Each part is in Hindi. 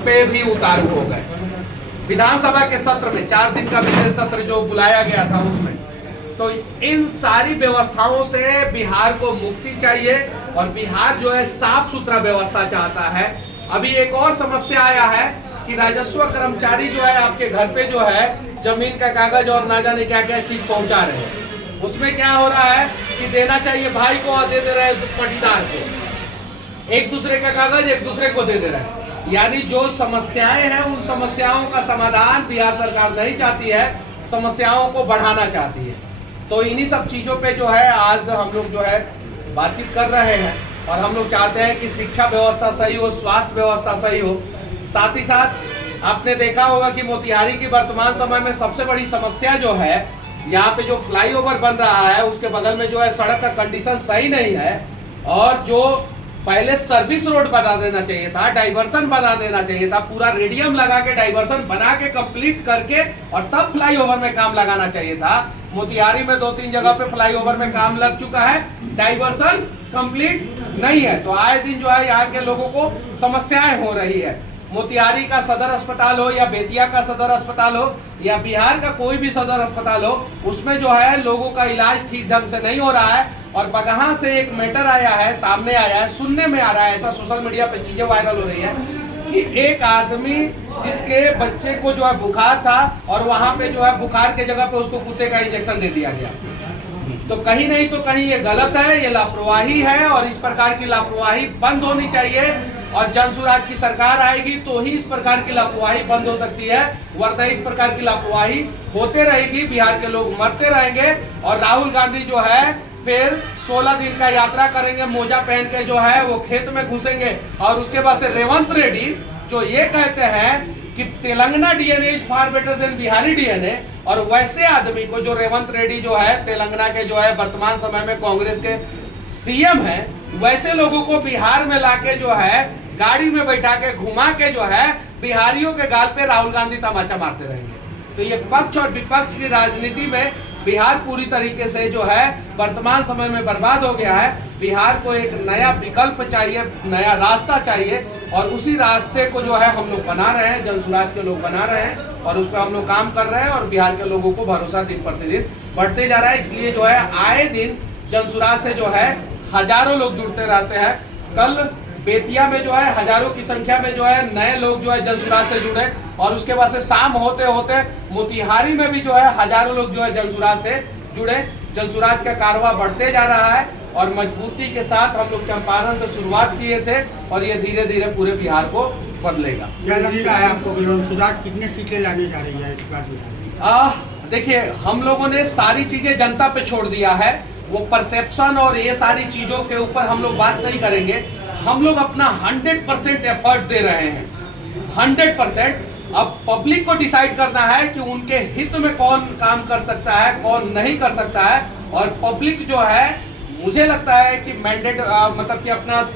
पे भी उतारू हो गए। विधानसभा के सत्र में 4 दिन का विशेष सत्र जो बुलाया गया था उसमें, तो इन सारी व्यवस्थाओं से बिहार को मुक्ति चाहिए और बिहार जो है साफ सुथरा व्यवस्था चाहता है। अभी एक और समस्या आया है कि राजस्व कर्मचारी जो है आपके घर पे जो है जमीन का कागज और ना जाने क्या क्या चीज पहुंचा रहे हैं। उसमें क्या हो रहा है कि देना चाहिए भाई को और दे रहे हैं पटीदार को, एक दूसरे का कागज एक दूसरे को दे रहे हैं। यानी जो समस्याएं हैं उन समस्याओं का समाधान बिहार सरकार नहीं चाहती है, समस्याओं को बढ़ाना चाहती है। तो इन्हीं सब चीजों पे जो है आज हम लोग जो है बातचीत कर रहे हैं और हम लोग चाहते हैं कि शिक्षा व्यवस्था सही हो, स्वास्थ्य व्यवस्था सही हो। साथ ही साथ आपने देखा होगा कि मोतिहारी की वर्तमान समय में सबसे बड़ी समस्या जो है, यहाँ पे जो फ्लाईओवर बन रहा है उसके बगल में जो है सड़क का कंडीशन सही नहीं है और जो पहले सर्विस रोड बना देना चाहिए था, डाइवर्सन बना देना चाहिए था, पूरा रेडियम लगा के डाइवर्सन बना के कंप्लीट करके और तब फ्लाईओवर में काम लगाना चाहिए था। मोतिहारी में 2-3 जगह पे फ्लाईओवर में काम लग चुका है, डाइवर्सन कंप्लीट नहीं है। तो आए दिन जो है यहाँ के लोगों को समस्याएं हो रही है। मोतिहारी का सदर अस्पताल हो या बेतिया का सदर अस्पताल हो या बिहार का कोई भी सदर अस्पताल हो, उसमें जो है लोगों का इलाज ठीक ढंग से नहीं हो रहा है। और बगहा से एक मैटर आया है, सामने आया है, सुनने में आ रहा है, ऐसा सोशल मीडिया पे चीजें वायरल हो रही है कि एक आदमी जिसके बच्चे को जो है बुखार था और वहां पे जो है बुखार के जगह पे उसको कुत्ते का इंजेक्शन दे दिया गया। तो कहीं नहीं तो कहीं ये गलत है, ये लापरवाही है और इस प्रकार की लापरवाही बंद होनी चाहिए। और जनसुराज की सरकार आएगी तो ही इस प्रकार की लापरवाही बंद हो सकती है, वरना इस प्रकार की लापरवाही होते रहेगी, बिहार के लोग मरते रहेंगे। और राहुल गांधी जो है फिर 16 दिन का यात्रा करेंगे, मोजा पहन के जो है वो खेत में घुसेंगे और उसके बाद से रेवंत रेड्डी जो ये कहते हैं कि Telangana DNA is far better than Bihari DNA, और वैसे आदमी को जो रेवंत रेड्डी जो है तेलंगाना के जो है वर्तमान समय में कांग्रेस के सीएम है, वैसे लोगों को बिहार में लाके जो है गाड़ी में बैठा के घुमा के जो है बिहारियों के गाल पे राहुल गांधी तमाचा मारते रहेंगे। तो ये पक्ष और विपक्ष की राजनीति में बिहार पूरी तरीके से जो है वर्तमान समय में बर्बाद हो गया है। बिहार को एक नया विकल्प चाहिए, नया रास्ता चाहिए और उसी रास्ते को जो है हम लोग बना रहे हैं, जनसुराज के लोग बना रहे हैं और उस पर हम लोग काम कर रहे हैं और बिहार के लोगों को भरोसा दिन प्रतिदिन बढ़ते जा रहा है। इसलिए जो है आए दिन जनसुराज से जो है हजारों लोग जुड़ते रहते हैं। कल बेतिया में जो है हजारों की संख्या में जो है नए लोग जो है जनसुराज से जुड़े और उसके बाद से शाम होते होते मोतिहारी में भी जो है हजारों लोग जो है जनसुराज से जुड़े। जनसुराज का कारवां बढ़ते जा रहा है और मजबूती के साथ हम लोग चंपारण से शुरुआत किए थे और ये धीरे धीरे पूरे बिहार को बदलेगा। क्या लगता है आपको कि जनसुराज कितनी सीटें लाने जा रही है इस बार बिहार में? देखिए, हम लोगों ने सारी चीजें जनता पे छोड़ दिया है, वो परसेप्शन और ये सारी चीजों के ऊपर हम लोग बात नहीं करेंगे। हम लोग अपना 100% एफर्ट दे रहे हैं, 100%। अब पब्लिक को डिसाइड करना है कि उनके हित में कौन काम कर सकता है, कौन नहीं कर सकता है। और पब्लिक जो है मुझे लगता है कि मैंडेट मतलब कि अपना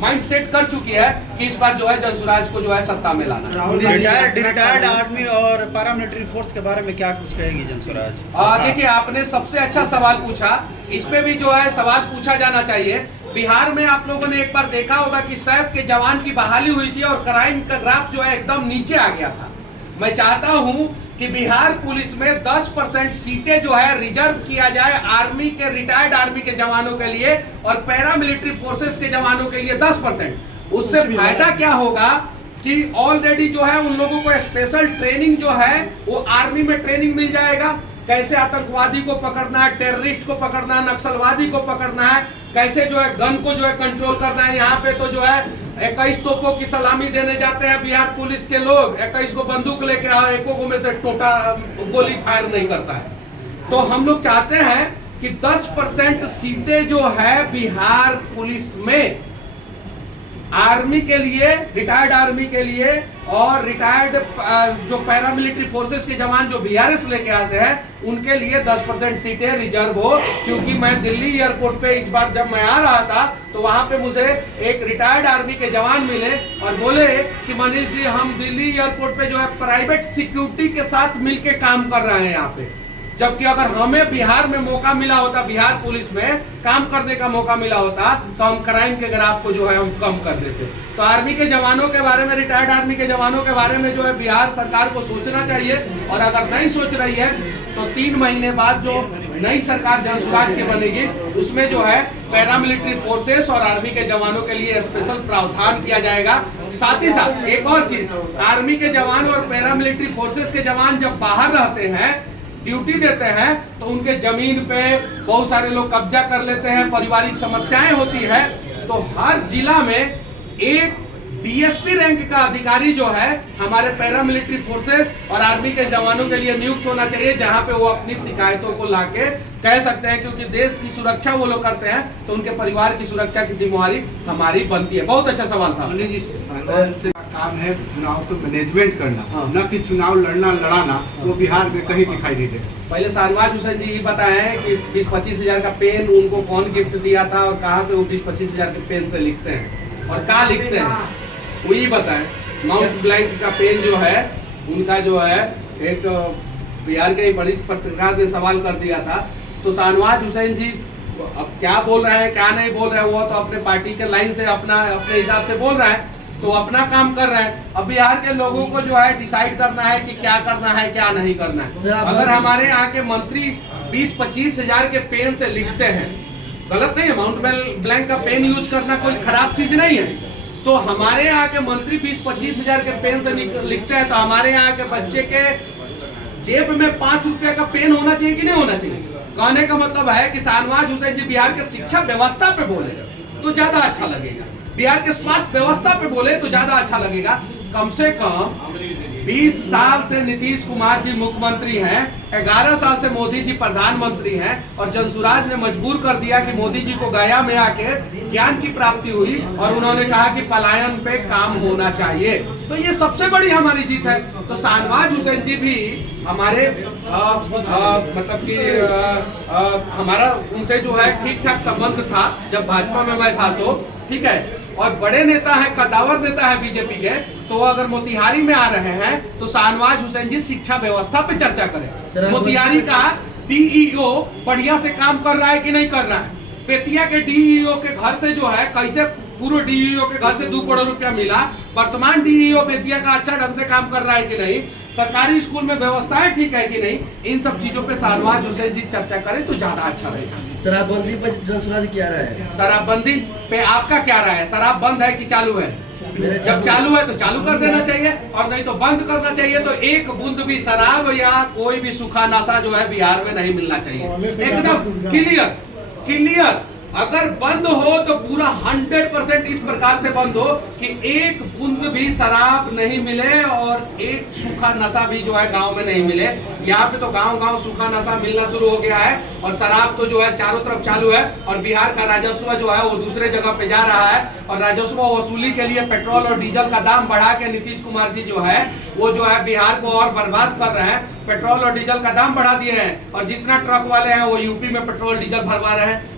माइंड सेट कर चुकी है कि इस बार जो है जनसुराज को जो है सत्ता में लाना है। रिटायर्ड आर्मी और पैरामिलिट्री फोर्स के बारे में क्या कुछ कहेगी जनसुराज? देखिए, आपने सबसे अच्छा सवाल पूछा, इस पे भी जो है सवाल पूछा जाना चाहिए। बिहार में आप लोगों ने एक बार देखा होगा कि सैप के जवान की बहाली हुई थी और क्राइम का ग्राफ जो है एकदम नीचे आ गया था। मैं चाहता हूं कि बिहार पुलिस में 10% सीटें जो है रिजर्व किया जाए आर्मी के, रिटायर्ड आर्मी के जवानों के लिए और पैरामिलिट्री फोर्सेस के जवानों के लिए 10%। उससे फायदा क्या होगा कि ऑलरेडी जो है उन लोगों को स्पेशल ट्रेनिंग जो है वो आर्मी में ट्रेनिंग मिल जाएगा, कैसे आतंकवादी को पकड़ना है, टेररिस्ट को पकड़ना है, नक्सलवादी को पकड़ना है, कैसे जो है गन को जो है कंट्रोल करना है। यहाँ पे तो जो है 21 तोपों की सलामी देने जाते हैं बिहार पुलिस के लोग, 21 को बंदूक लेके एको में से टोटा गोली फायर नहीं करता है। तो हम लोग चाहते हैं कि 10% सीटें जो है बिहार पुलिस में आर्मी के लिए, रिटायर्ड आर्मी के लिए और रिटायर्ड जो पैरामिलिट्री फोर्सेस के जवान जो बीआरएस लेके आते हैं उनके लिए 10% सीटें रिजर्व हो। क्योंकि मैं दिल्ली एयरपोर्ट पे इस बार जब मैं आ रहा था तो वहां पे मुझे एक रिटायर्ड आर्मी के जवान मिले और बोले कि मनीष जी, हम दिल्ली एयरपोर्ट पे जो है प्राइवेट सिक्योरिटी के साथ मिलके काम कर रहे हैं यहाँ पे। जबकि अगर हमें बिहार में मौका मिला होता, बिहार पुलिस में काम करने का मौका मिला होता, तो हम क्राइम के ग्राफ को जो है हम कम कर देते। तो आर्मी के जवानों के बारे में, रिटायर्ड आर्मी के जवानों के बारे में जो है बिहार सरकार को सोचना चाहिए। और अगर नहीं सोच रही है तो 3 महीने बाद जो नई सरकार जनसुराज की बनेगी, उसमें जो है पैरामिलिट्री फोर्सेस और आर्मी के जवानों के लिए स्पेशल प्रावधान किया जाएगा। साथ ही साथ एक और चीज, आर्मी के जवान और पैरामिलिट्री फोर्सेस के जवान जब बाहर रहते हैं, ड्यूटी देते हैं, तो उनके जमीन पे बहुत सारे लोग कब्जा कर लेते हैं, पारिवारिक समस्याएं होती है। तो हर जिला में एक डीएसपी रैंक का अधिकारी जो है हमारे पैरामिलिट्री फोर्सेस और आर्मी के जवानों के लिए नियुक्त होना चाहिए, जहां पे वो अपनी शिकायतों को लाके कह सकते हैं, क्योंकि देश की सुरक्षा वो लोग करते हैं, तो उनके परिवार की सुरक्षा की जिम्मेवारी हमारी बनती है। बहुत अच्छा सवाल था। काम है चुनाव को मैनेजमेंट करना, हाँ। न कि चुनाव लड़ाना, वो बिहार में कहीं दिखाई नहीं देगा। पहले शाहनवाज हुसैन जी बताएं कि 20-25 हजार का पेन उनको कौन गिफ्ट दिया था और कहाँ से वो 20-25 हजार के पेन से लिखते हैं और कहाँ लिखते हैं, वही बताएं। माउंट ब्लैंक का पेन जो है उनका जो है, एक बिहार के वरिष्ठ पत्रकार ने सवाल कर दिया था। तो शाहनवाज हुसैन जी अब क्या बोल रहे हैं क्या नहीं बोल रहे हैं, वो तो अपने पार्टी के लाइन से अपने हिसाब से बोल रहा है, तो अपना काम कर रहे हैं। अब बिहार के लोगों को जो है डिसाइड करना है कि क्या करना है क्या नहीं करना है। अगर हमारे यहाँ के मंत्री 20-25 हजार के पेन से लिखते हैं, गलत नहीं है, माउंट ब्लैंक का पेन यूज करना कोई खराब चीज नहीं है। तो हमारे यहाँ के मंत्री 20-25 हजार के पेन से लिखते हैं, तो हमारे यहाँ के बच्चे के जेब में 5 रुपए का पेन होना चाहिए कि नहीं होना चाहिए? कहने का मतलब है कि शाहनवाज हुसैन जी बिहार के शिक्षा व्यवस्था पे बोले तो ज्यादा अच्छा लगेगा, बिहार के स्वास्थ्य व्यवस्था पे बोले तो ज्यादा अच्छा लगेगा। कम से कम 20 साल से नीतीश कुमार जी मुख्यमंत्री हैं, 11 साल से मोदी जी प्रधानमंत्री हैं, और जनसुराज ने मजबूर कर दिया कि मोदी जी को गया में आके ज्ञान की प्राप्ति हुई और उन्होंने कहा कि पलायन पे काम होना चाहिए। तो ये सबसे बड़ी हमारी जीत है। तो शाहनवाज हुसैन जी भी हमारे मतलब कि हमारा उनसे जो है ठीक ठाक संबंध था जब भाजपा में मैं था, तो ठीक है। और बड़े नेता है, कद्दावर नेता है बीजेपी के, तो अगर मोतिहारी में आ रहे हैं तो शाहनवाज हुसैन जी शिक्षा व्यवस्था पे चर्चा करें। मोतिहारी का डीईओ बढ़िया से काम कर रहा है कि नहीं कर रहा है, बेतिया के डीईओ के घर से जो है कैसे, पूर्व डीईओ के घर से 2 करोड़ रुपया मिला, वर्तमान डीईओ बेतिया का अच्छा ढंग से काम कर रहा है कि नहीं, सरकारी स्कूल में व्यवस्थाएं ठीक है कि नहीं, इन सब चीजों पे शाहनवाज हुसैन जी चर्चा करें तो ज्यादा अच्छा रहेगा। शराबबंदी पर जनसुराज क्या राय है? शराबबंदी पे आपका क्या राय है? शराब बंद है कि चालू है? जब चालू है तो चालू कर देना चाहिए, और नहीं तो बंद करना चाहिए। तो एक बूंद भी शराब या कोई भी सूखा नशा जो है बिहार में नहीं मिलना चाहिए, एकदम क्लियर। अगर बंद हो तो पूरा 100% इस प्रकार से बंद हो कि एक बूंद भी शराब नहीं मिले और एक सूखा नशा भी जो है गांव में नहीं मिले। यहाँ पे तो गांव सूखा नशा मिलना शुरू हो गया है, और शराब तो जो है चारों तरफ चालू है। और बिहार का राजस्व जो है वो दूसरे जगह पे जा रहा है, और राजस्व वसूली के लिए पेट्रोल और डीजल का दाम बढ़ा के नीतीश कुमार जी जो है वो जो है बिहार को और बर्बाद कर रहे हैं। पेट्रोल और डीजल का दाम बढ़ा दिए हैं, और जितना ट्रक वाले हैं वो यूपी में पेट्रोल डीजल भरवा रहे हैं।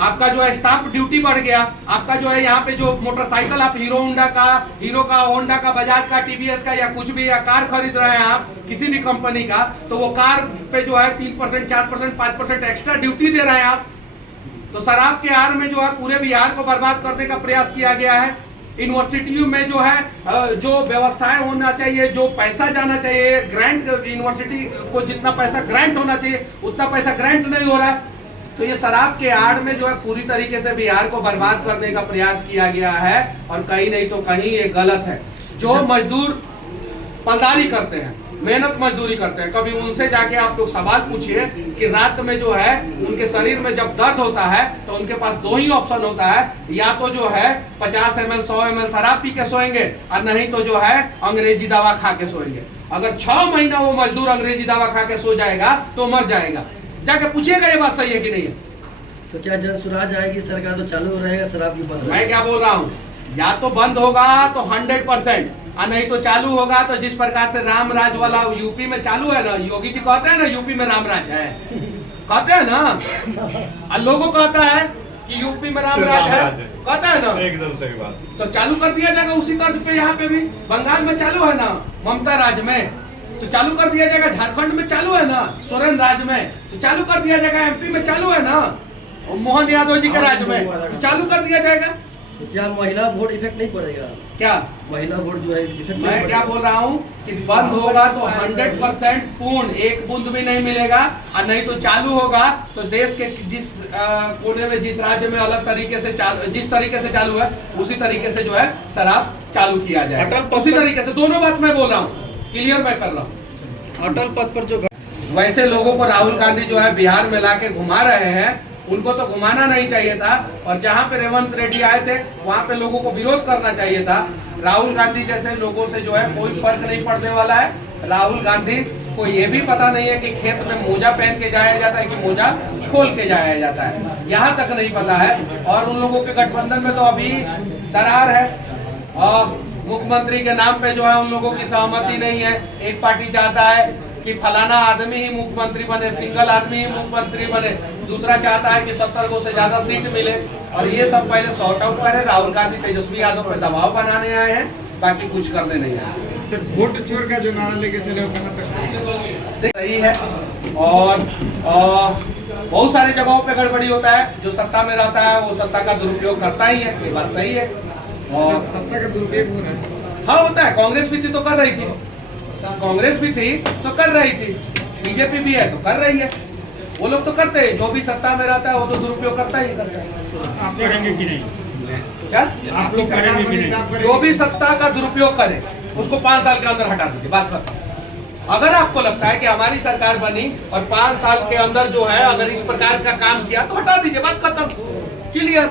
आपका जो है स्टाफ ड्यूटी बढ़ गया। आपका जो है यहाँ पे जो मोटरसाइकिल आप हीरो का होंडा का बजाज का टीवीएस का या कुछ भी या कार खरीद रहे हैं आप किसी भी कंपनी का, तो वो कार पे जो है 3%, 4%, 5% एक्स्ट्रा ड्यूटी दे रहे हैं आप। तो शराब के आड़ में जो है पूरे बिहार को बर्बाद करने का प्रयास किया गया है। यूनिवर्सिटियों में जो है जो व्यवस्थाएं होना चाहिए, जो पैसा जाना चाहिए, ग्रांट, यूनिवर्सिटी को जितना पैसा ग्रांट होना चाहिए उतना पैसा ग्रांट नहीं हो रहा है। तो ये शराब के आड़ में जो है पूरी तरीके से बिहार को बर्बाद करने का प्रयास किया गया है, और कहीं नहीं तो कहीं ये गलत है। जो मजदूर पलदारी करते हैं, मेहनत मजदूरी करते हैं, कभी उनसे जाके आप लोग सवाल पूछिए कि रात में जो है उनके शरीर में जब दर्द होता है तो उनके पास 2 ही ऑप्शन होता है, या तो जो है 50 ml 100 ml शराब पी के सोएंगे, और नहीं तो जो है अंग्रेजी दवा खा के सोएंगे। अगर 6 महीना वो मजदूर अंग्रेजी दवा खा के सो जाएगा तो मर जाएगा। जाके पूछिएगा ये बात सही है कि नहीं है। तो क्या जनसुराज आएगी सरकार तो चालू रहेगा शराब की बंद? मैं क्या बोल रहा हूँ, या तो बंद होगा तो 100%, और नहीं तो चालू होगा तो जिस प्रकार से राम राज वाला यूपी में चालू है ना, योगी जी कहते हैं ना यूपी में राम राज है, कहते हैं ना, और लोगों कहता है कि यूपी में राम राज है, कहता है ना, एकदम सही बात। तो चालू कर दिया जाएगा उसी तर्ज पे। यहाँ पे भी बंगाल में चालू है ना, ममता राज में, तो चालू कर दिया जाएगा। झारखंड में चालू है ना, सोरेन राज्य में, तो चालू कर दिया जाएगा। एमपी में चालू है ना, और मोहन यादव जी के राज्य में, तो चालू कर दिया जाएगा। तो क्या महिला वोट इफेक्ट नहीं पड़ेगा? क्या महिला वोट जो है इफेक्ट नहीं मैं क्या पड़ेगा? बोल रहा हूँ कि बंद होगा तो 100% पूर्ण, एक बूंद भी नहीं मिलेगा। और नहीं तो चालू होगा तो देश के जिस कोने में, जिस राज्य में अलग तरीके से जिस तरीके से चालू है, उसी तरीके से जो है शराब चालू किया जाए। अटल उसी तरीके से, दोनों बात मैं बोल रहा हूँ, क्लियर मैं कर रहा हूँ। अटल पथ पर जो वैसे लोगों को राहुल गांधी जो है बिहार में लाके घुमा रहे हैं, उनको तो घुमाना नहीं चाहिए था। और जहाँ पे रेवंत रेड्डी आए थे वहाँ पे लोगों को विरोध करना चाहिए था। राहुल गांधी जैसे लोगों से जो है कोई फर्क नहीं पड़ने वाला है। राहुल गांधी को ये भी पता नहीं है कि खेत में मोजा पहन के जाया जाता है कि मोजा खोल के जाया जाता है, यहाँ तक नहीं पता है। और उन लोगों के गठबंधन में तो अभी दरार है, और मुख्यमंत्री के नाम पे जो है उन लोगों की सहमति नहीं है। एक पार्टी चाहता है कि फलाना आदमी ही मुख्यमंत्री बने, सिंगल आदमी ही मुख्यमंत्री बने, दूसरा चाहता है कि 70 को से ज्यादा सीट मिले। और ये सब पहले सॉर्ट आउट करे। राहुल गांधी तेजस्वी यादव पर दबाव बनाने आए हैं, बाकी कुछ करने नहीं आए। सर वोट चोर का जो नारा लेके चले वो कहाँ तक सही है। और बहुत सारी जगहों पे गड़बड़ी होता है। जो सत्ता में रहता है वो सत्ता का दुरुपयोग करता ही है, ये बात सही है। और सत्ता का दुरुपयोग हो रहा है। हाँ होता है, कांग्रेस भी थी तो कर रही थी, कांग्रेस भी थी तो कर रही थी, बीजेपी भी है तो कर रही है। वो लोग तो करते हैं, जो भी सत्ता में रहता है वो तो दुरुपयोग करता ही करता है। आप करेंगे कि नहीं? क्या आप लोग करेंगे कि नहीं? जो भी सत्ता का दुरुपयोग करे उसको 5 साल के अंदर हटा दीजिए, बात खत्म। अगर आपको लगता है कि हमारी सरकार बनी और 5 साल के अंदर जो है अगर इस प्रकार का काम किया तो हटा दीजिए, बात खत्म, क्लियर।